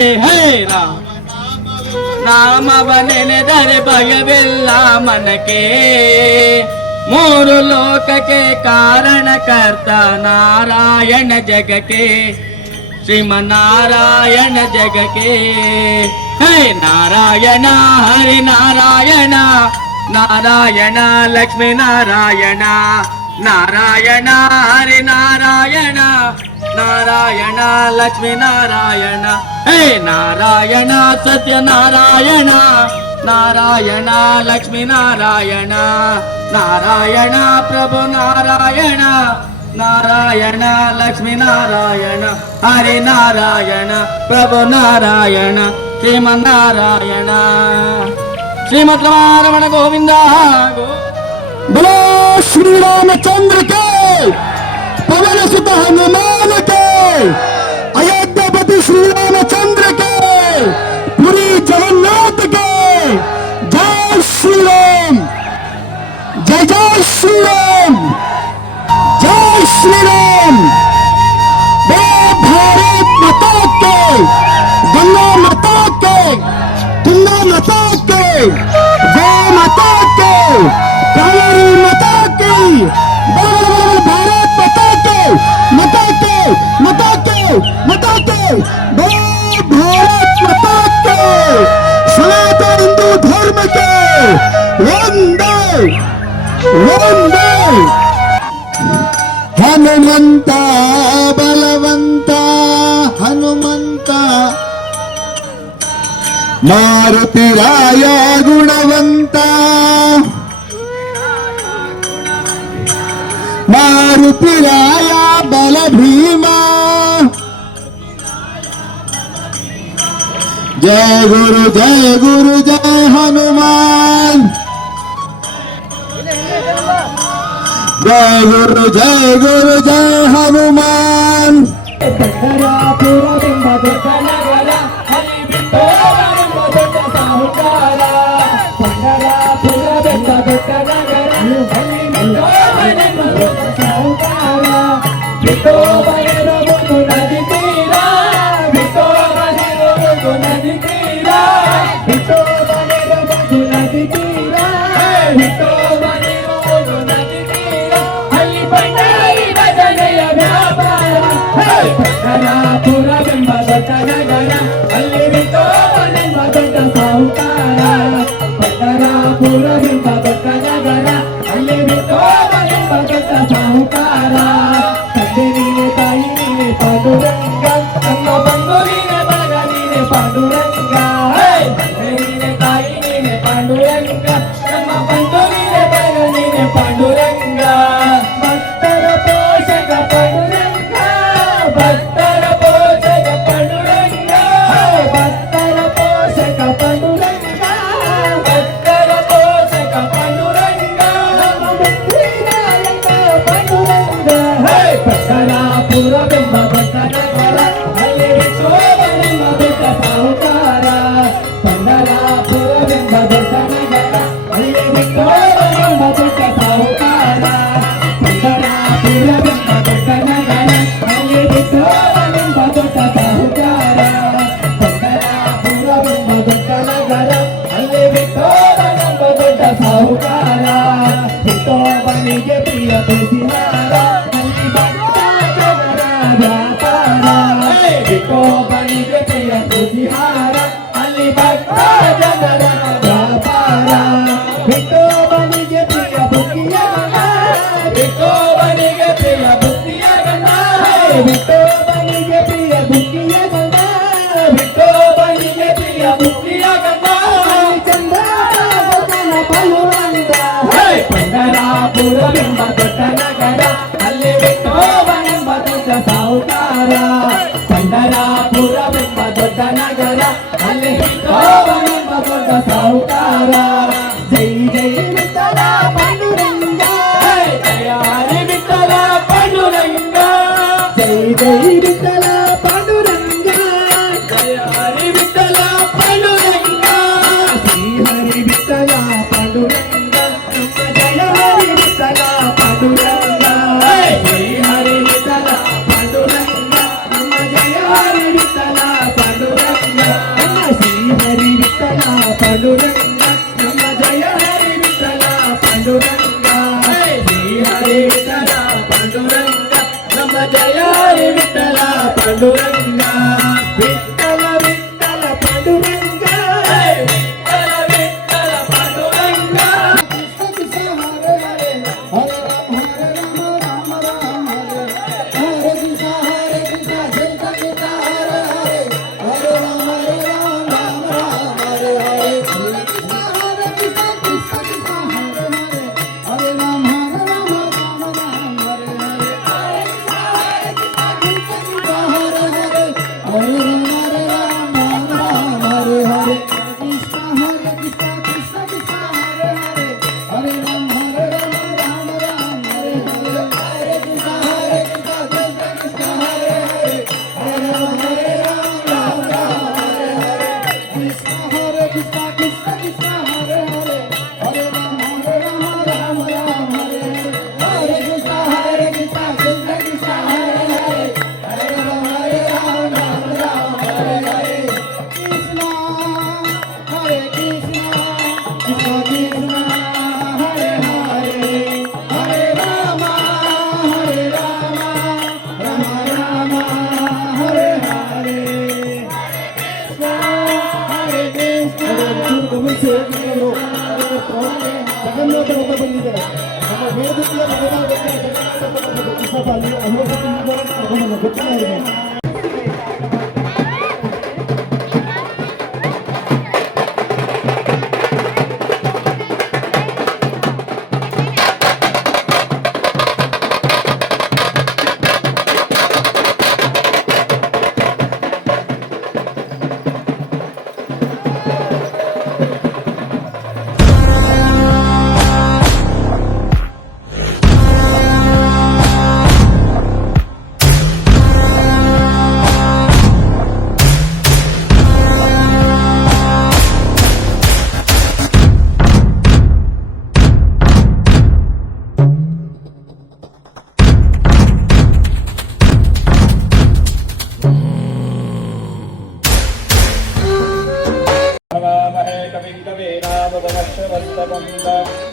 ಹೇ ರಾಮ ನಾಮವ ನೆನೆದರೆ ಭಯವಿಲ್ಲ ಮನಕ್ಕೆ ಮೂರು ಲೋಕಕ್ಕೆ ಕಾರಣಕರ್ತ ನಾರಾಯಣ ಜಗಕ್ಕೆ ಶ್ರೀಮನ್ನಾರಾಯಣ ಜಗಕ್ಕೆ ಹೇ ನಾರಾಯಣ ಹರಿ ನಾರಾಯಣ ನಾರಾಯಣ ಲಕ್ಷ್ಮೀ ನಾರಾಯಣ ನಾರಾಯಣ ಹರಿ ನಾರಾಯಣ ನಾರಾಯಣ ಲಕ್ಷ್ಮೀ ನಾರಾಯಣ ಹೇ ನಾರಾಯಣ ಸತ್ಯನಾರಾಯಣ ನಾರಾಯಣ ಲಕ್ಷ್ಮೀ ನಾರಾಯಣ ನಾರಾಯಣ ಪ್ರಭು ನಾರಾಯಣ ನಾರಾಯಣ ಲಕ್ಷ್ಮೀ ನಾರಾಯಣ ಹರಿ ನಾರಾಯಣ ಪ್ರಭು ನಾರಾಯಣ ಶ್ರೀಮನ್ನಾರಾಯಣ ಶ್ರೀಮದ್ ರಮಣ ಗೋವಿಂದ बोलो श्री रामचंद्र के पवन सुत हनुमान के अयोध्यापति श्री रामचंद्र के पुरी जगन्नाथ के जय श्री राम जय जय श्री राम जय श्री राम भारत माता के गंगा माता के गंगा माता के जय माता के कावेरी माता की भारत माता के माता के माता के माता के भारत माता के सनातन हिंदू धर्म के वंदे वंदे हनुमंत बलवंत हनुमंत मारुतिराय गुणवंत मारुतिराय बल भीमा जय गुरु जय हनुमान जय गुरु जय हनुमान पांडुरंगा जय हरे विठ्ठल पांडुरंग विठ्ठल विठ्ठल पांडुरंग विठ्ठल विठ्ठल पांडुरंग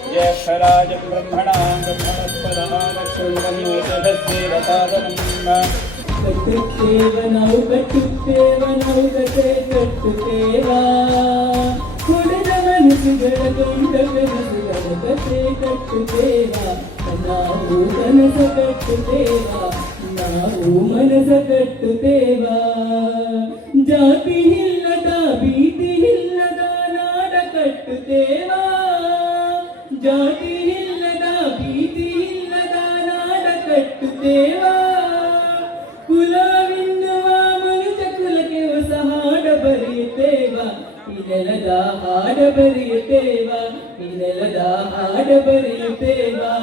ज्येष्ठराज ब्रह्मणां ಕಟ್ಟುತ್ತೇವನವು ಕಟ್ಟುತ್ತೇವನವು ಕತೆ ಕಟ್ಟುತ್ತೇವಾ ಕುಡಿದ ಮನಸ್ಸುಗಳ ಕೊಂಡ ಕನಸುಗಳ ಕತೆ ಕಟ್ಟುತ್ತೇವಾ ನಾವು ಕನಸ ಕಟ್ಟುತ್ತೇವಾ ನಾವು ಮನಸ ಕಟ್ಟುತ್ತೇವಾ ಜಾತಿ ಇಲ್ಲದ ಭೀತಿ ಇಲ್ಲದ ನಾಡ ಕಟ್ಟುತ್ತೇವಾ ಜಾತಿ ಇಲ್ಲದ ಭೀತಿ ಇಲ್ಲದ ನಾಡ ಕಟ್ಟುತ್ತೇವಾ ಕುಲವೆನ್ನುವ ಮನುಜ ಕುಲಕ್ಕೆ ಹೊಸ ಹಾಡ ಬರೆಯುತ್ತೇವಾ ಈ ನೆಲದ ಹಾಡ ಬರೆಯುತ್ತೇವಾ ಈ ನೆಲದ ಹಾಡ ಬರೆಯುತ್ತೇವಾ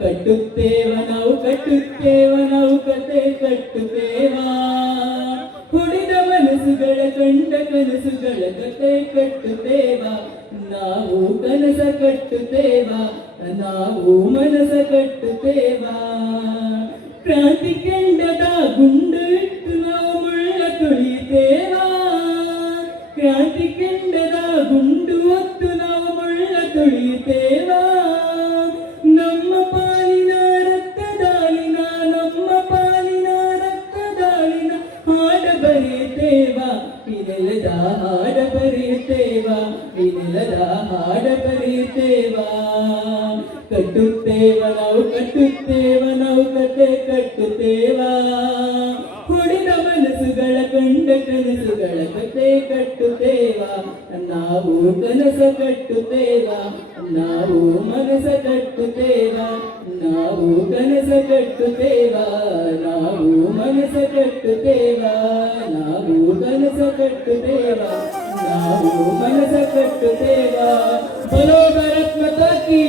ಕಟ್ಟುತ್ತೇವ ನಾವು ಕಟ್ಟುತ್ತೇವ ನಾವು ಕತೆ ಕಟ್ಟುತ್ತೇವಾ ಹುಡಿದ ಮನಸ್ಸುಗಳ ಕಂಡ ಕನಸುಗಳ ಕತೆ ಕಟ್ಟುತ್ತೇವಾ ನಾವು ಕನಸ ಕಟ್ಟುತ್ತೇವಾ ನಾವು ಮನಸ ಕಟ್ಟುತ್ತೇವಾ ಕ್ರಾಂತಿ ಕೆಂಡದ ಗುಂಡು ಇಟ್ಟು ನಾವು ಮುಳ್ಳ ತುಳಿಯುತ್ತೇವಾ ಕ್ರಾಂತಿ ಕೆಂಡದ ಗುಂಡು ಹೊತ್ತು ನಾವು ಮುಳ್ಳ ತುಳಿಯುತ್ತೇವಾ ನಮ್ಮ ಪಾಲಿನ ರಕ್ತದಾಲಿನ ನಮ್ಮ ಪಾಲಿನ ರಕ್ತದಾಲಿನ ಹಾಡ ಬರೆಯುತ್ತೇವಾ ಈ ನೆಲದ ಹಾಡ ಬರೆಯುತ್ತೇವಾ ಈ ನೆಲದ ಹಾಡ ಬರೆಯುತ್ತೇವಾ ಕಟ್ಟುತ್ತೇವ ನಾವು ಕಟ್ಟುತ್ತೇವ ನಾವು ಕತೆ ಕಟ್ಟುತ್ತೇವಾ ಹುಡಿದ ಮನಸ್ಸುಗಳ ಕಂಡ ಕನಸುಗಳ ಕತೆ ಕಟ್ಟುತ್ತೇವಾ ನಾವು ಕನಸ ಕಟ್ಟುತ್ತೇವಾ ನಾವು ಮನಸ ಕಟ್ಟುತ್ತೇವಾ ನಾವು ಕನಸ ಕಟ್ಟುತ್ತೇವಾ ನಾವು ಮನಸ ಕಟ್ಟುತ್ತೇವಾ ನಾವು ಕನಸ ಕಟ್ಟುತ್ತೇವಾ ನಾವು ಮನಸ ಕಟ್ಟುತ್ತೇವಾ ಬಲೋ ಭಾರತ್ ಮಾತಾ ಕೀ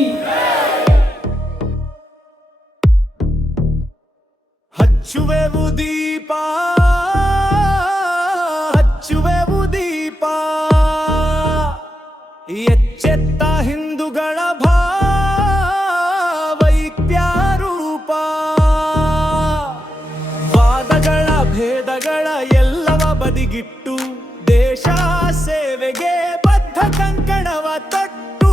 ಹಚ್ಚುವೆವು ದೀಪ ಹಚ್ಚುವೆವು ದೀಪ ಎಚ್ಚೆತ್ತ ಹಿಂದೂಗಳ ಭಾವೈಕ್ಯ ರೂಪ ವಾದಗಳ ಭೇದಗಳ ಎಲ್ಲವ ಬದಿಗಿಟ್ಟು ದೇಶ ಸೇವೆಗೆ ಬದ್ಧ ಕಂಕಣವ ತೊಟ್ಟು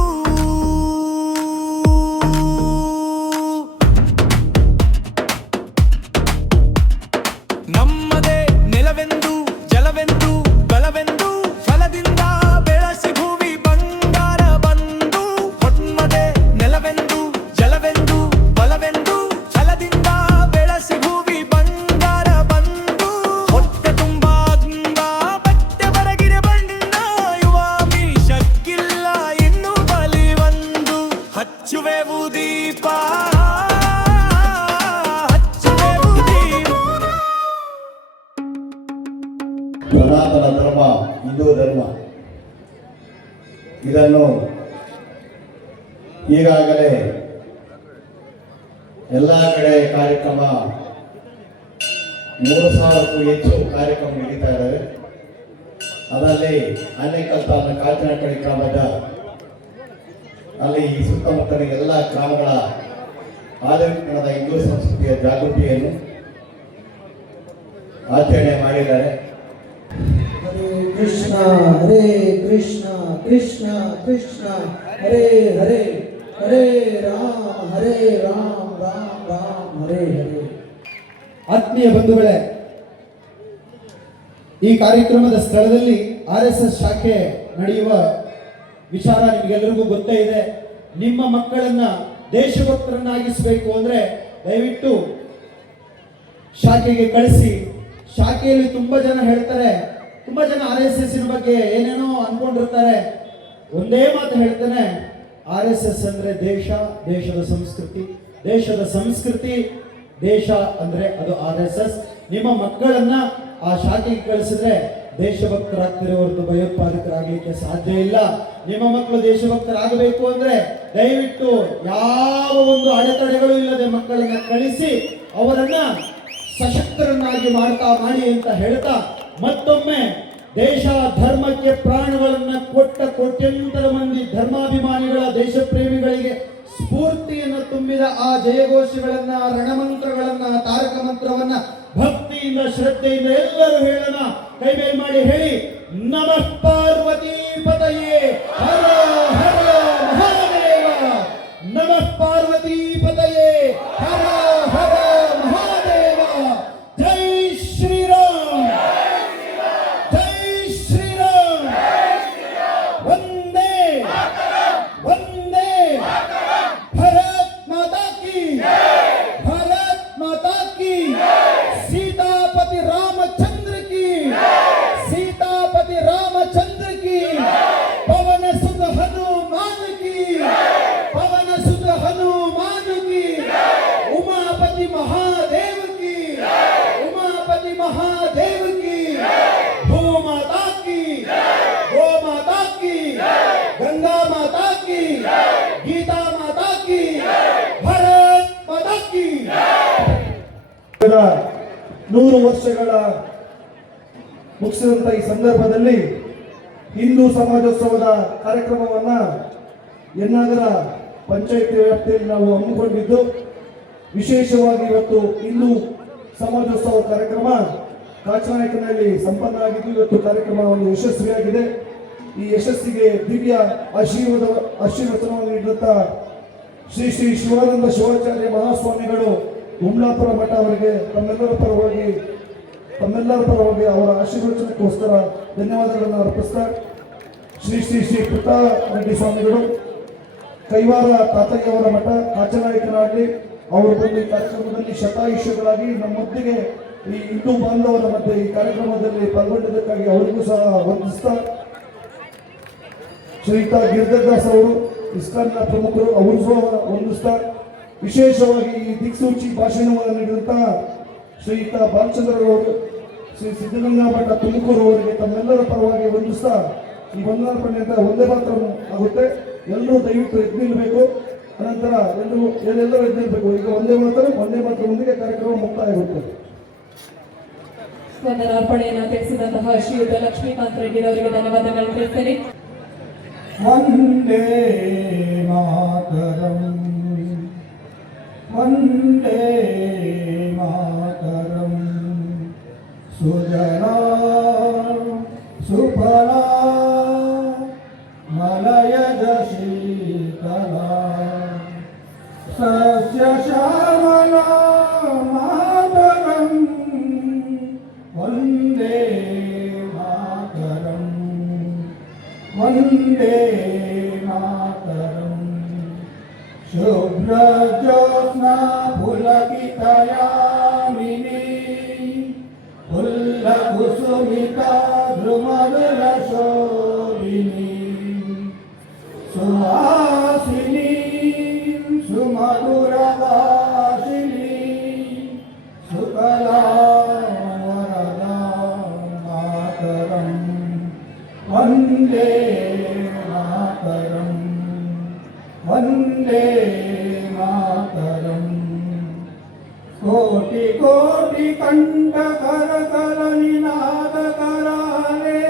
ದೀಪ ಹಚ್ಚುವೆವು ದೀಪ. ಸನಾತನ ಧರ್ಮ ಹಿಂದೂ ಧರ್ಮ ಇದನ್ನು ಈಗಾಗಲೇ ಎಲ್ಲ ಕಡೆ ಕಾರ್ಯಕ್ರಮ 3,000ಕ್ಕೂ ಹೆಚ್ಚು ಕಾರ್ಯಕ್ರಮ ನಡೀತಾ ಇದ್ದಾರೆ. ಅದರಲ್ಲಿ ಆನೇಕಲ್ ತಾಲೂಕು ಕಾಚಿನಕಡಿ ಗ್ರಾಮದ ಅಲ್ಲಿ ಸುತ್ತಮುತ್ತಲ ಎಲ್ಲ ಗ್ರಾಮಗಳ ಆಧುನಿಕರಣದ ಹಿಂದೂ ಸಂಸ್ಕೃತಿಯ ಜಾಗೃತಿಯನ್ನು ಆಚರಣೆ ಮಾಡಿದ್ದಾರೆ. ಹರೇ ಕೃಷ್ಣ ಹರೇ ಕೃಷ್ಣ ಕೃಷ್ಣ ಕೃಷ್ಣ ಹರೇ ಹರೇ ಹರೇ ರಾಮ ರಾಮ ರಾಮ ಹರೇ ಹರೇ. ಆತ್ಮೀಯ ಬಂಧುಗಳೇ, ಈ ಕಾರ್ಯಕ್ರಮದ ಸ್ಥಳದಲ್ಲಿ RSS ಶಾಖೆ ನಡೆಯುವ ವಿಚಾರ ನಿಮಗೆಲ್ಲರಿಗೂ ಗೊತ್ತೇ ಇದೆ. ನಿಮ್ಮ ಮಕ್ಕಳನ್ನ ದೇಶಭಕ್ತರನ್ನಾಗಿಸಬೇಕು ಅಂದ್ರೆ ದಯವಿಟ್ಟು ಶಾಖೆಗೆ ಕಳಿಸಿ. ಶಾಖೆಯಲ್ಲಿ ತುಂಬಾ ಜನ ಹೇಳ್ತಾರೆ, ತುಂಬಾ ಜನ RSS ಬಗ್ಗೆ ಏನೇನೋ ಅನ್ಕೊಂಡಿರ್ತಾರೆ. ಒಂದೇ ಮಾತು ಹೇಳ್ತಾನೆ, RSS ಅಂದ್ರೆ ದೇಶ, ದೇಶದ ಸಂಸ್ಕೃತಿ, ದೇಶದ ಸಂಸ್ಕೃತಿ ದೇಶ ಅಂದ್ರೆ ಅದು RSS. ನಿಮ್ಮ ಮಕ್ಕಳನ್ನ ಆ ಶಾಖೆಗೆ ಕಳಿಸಿದ್ರೆ ದೇಶಭಕ್ತರಾಗ್ತಾರೆ ಹೊರತು ಭಯೋತ್ಪಾದಕರಾಗಲಿಕ್ಕೆ ಸಾಧ್ಯ ಇಲ್ಲ. ನಿಮ್ಮ ಮಕ್ಕಳು ದೇಶಭಕ್ತರಾಗಬೇಕು ಅಂದ್ರೆ ದಯವಿಟ್ಟು ಯಾವ ಒಂದು ಅಡೆತಡೆಗಳು ಇಲ್ಲದೆ ಮಕ್ಕಳನ್ನ ಕಳಿಸಿ ಅವರನ್ನ ಸಶಕ್ತರನ್ನಾಗಿ ಮಾಡಿ ಅಂತ ಹೇಳ್ತಾ, ಮತ್ತೊಮ್ಮೆ ದೇಶ ಧರ್ಮಕ್ಕೆ ಪ್ರಾಣಗಳನ್ನ ಕೊಟ್ಟ ಕೋಟ್ಯಂತರ ಮಂದಿ ಧರ್ಮಾಭಿಮಾನಿಗಳ ದೇಶ ಪ್ರೇಮಿಗಳಿಗೆ ಸ್ಫೂರ್ತಿಯನ್ನು ತುಂಬಿದ ಆ ಜಯಘೋಷಗಳನ್ನ, ರಣಮಂತ್ರಗಳನ್ನ, ತಾರಕ ಮಂತ್ರವನ್ನ ಭಕ್ತಿಯಿಂದ ಶ್ರದ್ಧೆಯಿಂದ ಎಲ್ಲರೂ ಹೇಳೋಣ. ಕೈ ಮೇಲ್ ಮಾಡಿ ಹೇಳಿ, ನಮಃ ಪಾರ್ವತಿ ಪತಯೇ ಹರ ಹರ ಮಹಾದೇವ. ನಮಃ ಪಾರ್ವತಿ ಪತಯೇ ಹರ ಹರ ಮಹಾದೇವ. ಜೈ ಶ್ರೀರಾಮ್, ಜೈ ಶ್ರೀರಾಮ್. ವಂದೇ ವಂದೇ ಭಾರತ್ ಮಾತಾ ಕಿ, ಭಾರತ್ ಮಾತಾ ಕಿ. सीतापति रामचंद्र की, सीतापति रामचंद्र की. पवन सुत हनुमान की, पवन सुत हनुमान की. उमापति महादेव की, उमापति महादेव की. भूमाता की, गो माता की, गंगा माता की, गीता माता की, भारत माता की. 100 ವರ್ಷಗಳ ಮುಗಿಸಿದಂಥ ಈ ಸಂದರ್ಭದಲ್ಲಿ ಹಿಂದೂ ಸಮಾಜೋತ್ಸವದ ಕಾರ್ಯಕ್ರಮವನ್ನ ಯನ್ನಾಗರ ಪಂಚಾಯಿತಿ ವ್ಯಾಪ್ತಿಯಲ್ಲಿ ನಾವು ಹಮ್ಮಿಕೊಂಡಿದ್ದು, ವಿಶೇಷವಾಗಿ ಇವತ್ತು ಹಿಂದೂ ಸಮಾಜೋತ್ಸವ ಕಾರ್ಯಕ್ರಮ ಕಾಚನಾಯಕನಲ್ಲಿ ಸಂಪನ್ನ ಆಗಿದ್ದು ಇವತ್ತು ಕಾರ್ಯಕ್ರಮವನ್ನು ಯಶಸ್ವಿಯಾಗಿದೆ. ಈ ಯಶಸ್ಸಿಗೆ ದಿವ್ಯ ಆಶೀರ್ವಚನವನ್ನು ನೀಡಿದಂಥ ಶ್ರೀ ಶ್ರೀ ಶಿವಾನಂದ ಶಿವಾಚಾರ್ಯ ಮಹಾಸ್ವಾಮಿಗಳು ಗುಮ್ಲಾಪುರ ಮಠ ಅವರಿಗೆ ತಮ್ಮೆಲ್ಲರ ಪರವಾಗಿ ಅವರ ಆಶೀರ್ವಚನಕ್ಕೋಸ್ಕರ ಧನ್ಯವಾದಗಳನ್ನು ಅರ್ಪಿಸ್ತಾರೆ. ಶ್ರೀ ಶ್ರೀ ಶ್ರೀ ಪುಟ್ಟರೆಡ್ಡಿ ಸ್ವಾಮಿಗಳು ಕೈವಾರ ತಾತಯ್ಯ ಅವರ ಮಠ ಕಾಚನಾಯಕನಾಗಿ ಅವರು ಬಂದು ಈ ಕಾರ್ಯಕ್ರಮದಲ್ಲಿ ಶತಾಯುಷ್ಯಗಳಾಗಿ ನಮ್ಮೊಂದಿಗೆ ಈ ಹಿಂದೂ ಬಾಂಧವರ ಮಧ್ಯೆ ಈ ಕಾರ್ಯಕ್ರಮದಲ್ಲಿ ಪಾಲ್ಗೊಂಡಿದ್ದಕ್ಕಾಗಿ ಅವರಿಗೂ ಸಹ ವಂದಿಸ್ತಾ, ಶ್ರೀಯುತ ಗಿರಿಧರ್ದಾಸ್ ಅವರು ಇಸ್ಕಾನ್ನ ಪ್ರಮುಖರು, ಅವರು ಸಹ ವಂದಿಸ್ತಾ, ವಿಶೇಷವಾಗಿ ಈ ದಿಕ್ಸೂಚಿ ಭಾಷಣವನ್ನು ನೀಡಿದಂತಹ ಶ್ರೀಯುತ ಬಾಲಚಂದ್ರರವರು, ಶ್ರೀ ಸಿದ್ಧಗಂಗಾ ಮಠ ತುಮಕೂರು ಅವರಿಗೆ ತಮ್ಮೆಲ್ಲರ ಪರವಾಗಿ ವಂದಿಸ್ತಾ, ಈ ವಂದನಾರ್ಪಣೆ ಅಂತ ಒಂದೇ ಮಾತ್ರ ಆಗುತ್ತೆ. ಎಲ್ಲರೂ ದಯವಿಟ್ಟು ಎದ್ದು ನಿಲ್ಲಬೇಕು. ಅನಂತರ ಎಲ್ಲರೂ ಎದ್ದು ನಿಲ್ಲಬೇಕು. ಈಗ ಒಂದೇ ಮಾತ್ರದೊಂದಿಗೆ ಕಾರ್ಯಕ್ರಮ ಮುಕ್ತಾಯಗೊಳ್ಳುತ್ತದೆ. ವಂದನಾರ್ಪಣೆಯನ್ನು ತಿಳಿಸಿದಂತಹ ಶ್ರೀಯುತ ಲಕ್ಷ್ಮೀಕಾಂತ್ ರೆಡ್ಡಿರವರಿಗೆ ಧನ್ಯವಾದಗಳು ತಿಳಿಸ್ತೇನೆ. ವಂದೇ ಮಾತರಂ, ವಂದೇ ಮಾತರಂ. ಸುಜಲಾ ಸುಫಲಾ ಮಲಯಜ ಶೀತಲಾ ಸಸ್ಯ ಶ್ಯಾಮಲಾ ಮಾತರಂ. ವಂದೇ ಮಾತರಂ, ವಂದೇ ಮಾತರಂ. ಶುಭ್ರಜ್ಯೋತ್ಸ್ನಾ ಪುಲಕಿತಯಾಮಿನಿ ಫುಲ್ಲಕುಸುಮಿತಾ ಧ್ರುಮದಲಶೋಭಿನಿ ಸುಹಾಸಿನಿ मधुरभाषिणी शुक्ला वरदा मातरं वन्दे मातरं वन्दे मातरम् कोटि कोटि कंठ कर कर निनाद कराले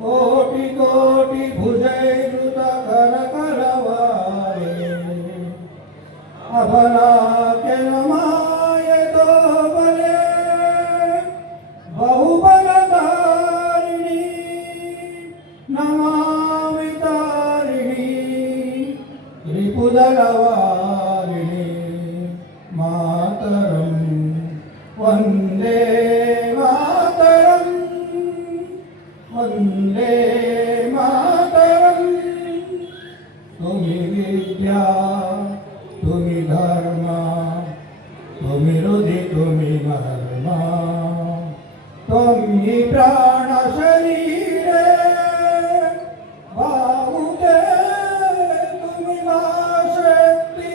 कोटि कोटि भुजैरुत कर करवाले अबला के नमाय तो बले बहुबलधारिणी नमामि तारिणी रिपुदलवारिणी मातरं वन्दे मातरं वन्दे मातरं तुमि विद्या तुमि धर्म तुमि हृदि तुमि मर्म तुमि प्राण शरीरे बाहुते तुमि मा शक्ति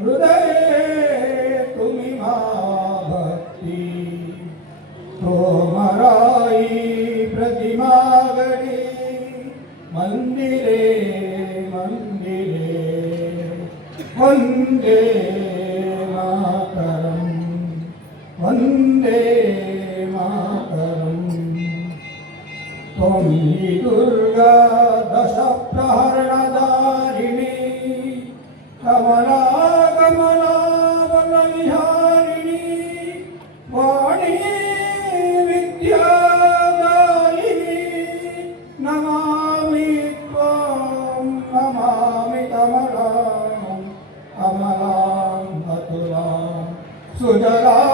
हृदये तुमि मा भक्ति तोमराई प्रतिमा गडी मंदिरे मंदिरे वन्दे मातरं वन्दे मातरम् त्वं दुर्गा दश प्रहरणधारिणी कमला कमला बलविहारिणी वाणी विद्यादायिनी नमामि त्वां नमामि कमलां कमलां मधुरां सुजलां